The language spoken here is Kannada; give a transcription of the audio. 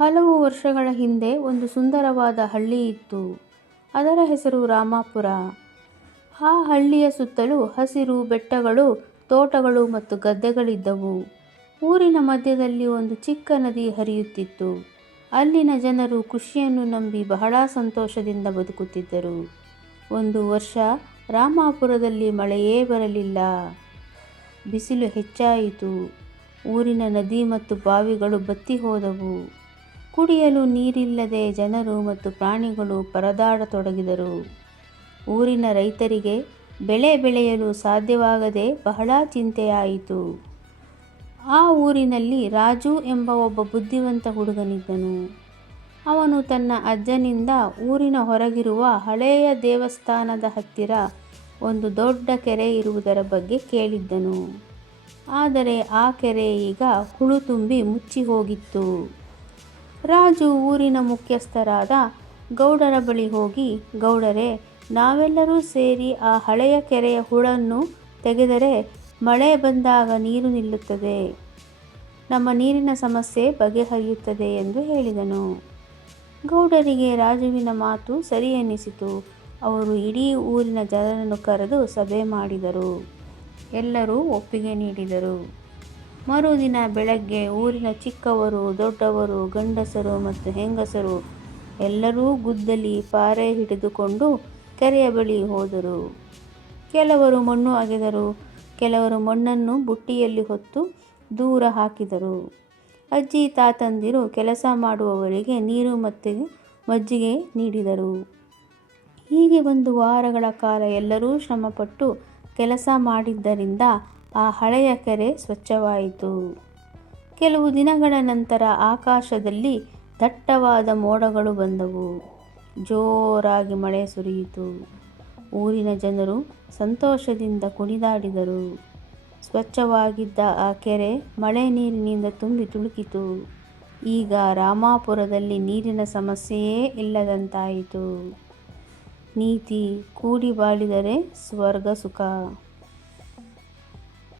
ಹಲವು ವರ್ಷಗಳ ಹಿಂದೆ ಒಂದು ಸುಂದರವಾದ ಹಳ್ಳಿ ಇತ್ತು. ಅದರ ಹೆಸರು ರಾಮಾಪುರ. ಆ ಹಳ್ಳಿಯ ಸುತ್ತಲೂ ಹಸಿರು ಬೆಟ್ಟಗಳು, ತೋಟಗಳು ಮತ್ತು ಗದ್ದೆಗಳಿದ್ದವು. ಊರಿನ ಮಧ್ಯದಲ್ಲಿ ಒಂದು ಚಿಕ್ಕ ನದಿ ಹರಿಯುತ್ತಿತ್ತು. ಅಲ್ಲಿನ ಜನರು ಕೃಷಿಯನ್ನು ನಂಬಿ ಬಹಳ ಸಂತೋಷದಿಂದ ಬದುಕುತ್ತಿದ್ದರು. ಒಂದು ವರ್ಷ ರಾಮಾಪುರದಲ್ಲಿ ಮಳೆಯೇ ಬರಲಿಲ್ಲ. ಬಿಸಿಲು ಹೆಚ್ಚಾಯಿತು. ಊರಿನ ನದಿ ಮತ್ತು ಬಾವಿಗಳು ಬತ್ತಿ ಹೋದವು. ಕುಡಿಯಲು ನೀರಿಲ್ಲದೆ ಜನರು ಮತ್ತು ಪ್ರಾಣಿಗಳು ಪರದಾಡತೊಡಗಿದರು. ಊರಿನ ರೈತರಿಗೆ ಬೆಳೆ ಬೆಳೆಯಲು ಸಾಧ್ಯವಾಗದೆ ಬಹಳ ಚಿಂತೆಯಾಯಿತು. ಆ ಊರಿನಲ್ಲಿ ರಾಜು ಎಂಬ ಒಬ್ಬ ಬುದ್ಧಿವಂತ ಹುಡುಗನಿದ್ದನು. ಅವನು ತನ್ನ ಅಜ್ಜನಿಂದ ಊರಿನ ಹೊರಗಿರುವ ಹಳೆಯ ದೇವಸ್ಥಾನದ ಹತ್ತಿರ ಒಂದು ದೊಡ್ಡ ಕೆರೆ ಇರುವುದರ ಬಗ್ಗೆ ಕೇಳಿದ್ದನು. ಆದರೆ ಆ ಕೆರೆ ಈಗ ಹುಳು ತುಂಬಿ ಮುಚ್ಚಿ ಹೋಗಿತ್ತು ರಾಜು ಊರಿನ ಮುಖ್ಯಸ್ಥರಾದ ಗೌಡರ ಬಳಿ ಹೋಗಿ, ಗೌಡರೇ, ನಾವೆಲ್ಲರೂ ಸೇರಿ ಆ ಹಳೆಯ ಕೆರೆಯ ಹುಳನ್ನು ತೆಗೆದರೆ ಮಳೆ ಬಂದಾಗ ನೀರು ನಿಲ್ಲುತ್ತದೆ. ನಮ್ಮ ನೀರಿನ ಸಮಸ್ಯೆ ಬಗೆಹರಿಯುತ್ತದೆ ಎಂದು ಹೇಳಿದನು. ಗೌಡರಿಗೆ ರಾಜುವಿನ ಮಾತು ಸರಿ ಎನ್ನಿಸಿತು ಅವರು ಇಡೀ ಊರಿನ ಜನರನ್ನು ಕರೆದು ಸಭೆ ಮಾಡಿದರು. ಎಲ್ಲರೂ ಒಪ್ಪಿಗೆ ನೀಡಿದರು. ಮರುದಿನ ಬೆಳಗ್ಗೆ ಊರಿನ ಚಿಕ್ಕವರು, ದೊಡ್ಡವರು, ಗಂಡಸರು ಮತ್ತು ಹೆಂಗಸರು ಎಲ್ಲರೂ ಗುದ್ದಲಿ ಪಾರೆ ಹಿಡಿದುಕೊಂಡು ಕೆರೆಯ ಬಳಿ ಹೋದರು. ಕೆಲವರು ಮಣ್ಣು ಅಗೆದರು, ಕೆಲವರು ಮಣ್ಣನ್ನು ಬುಟ್ಟಿಯಲ್ಲಿ ಹೊತ್ತು ದೂರ ಹಾಕಿದರು. ಅಜ್ಜಿ ತಾತಂದಿರು ಕೆಲಸ ಮಾಡುವವರಿಗೆ ನೀರು ಮತ್ತು ಮಜ್ಜಿಗೆ ನೀಡಿದರು. ಹೀಗೆ ಒಂದು ವಾರಗಳ ಕಾಲ ಎಲ್ಲರೂ ಶ್ರಮಪಟ್ಟು ಕೆಲಸ ಮಾಡಿದ್ದರಿಂದ ಆ ಹಳೆಯ ಕೆರೆ ಸ್ವಚ್ಛವಾಯಿತು. ಕೆಲವು ದಿನಗಳ ನಂತರ ಆಕಾಶದಲ್ಲಿ ದಟ್ಟವಾದ ಮೋಡಗಳು ಬಂದವು. ಜೋರಾಗಿ ಮಳೆ ಸುರಿಯಿತು. ಊರಿನ ಜನರು ಸಂತೋಷದಿಂದ ಕುಣಿದಾಡಿದರು. ಸ್ವಚ್ಛವಾಗಿದ್ದ ಆ ಕೆರೆ ಮಳೆ ನೀರಿನಿಂದ ತುಂಬಿ ತುಳುಕಿತು. ಈಗ ರಾಮಾಪುರದಲ್ಲಿ ನೀರಿನ ಸಮಸ್ಯೆಯೇ ಇಲ್ಲದಂತಾಯಿತು. ನೀತಿ ಕೂಡಿ ಬಾಳಿದರೆ ಸ್ವರ್ಗ ಸುಖ.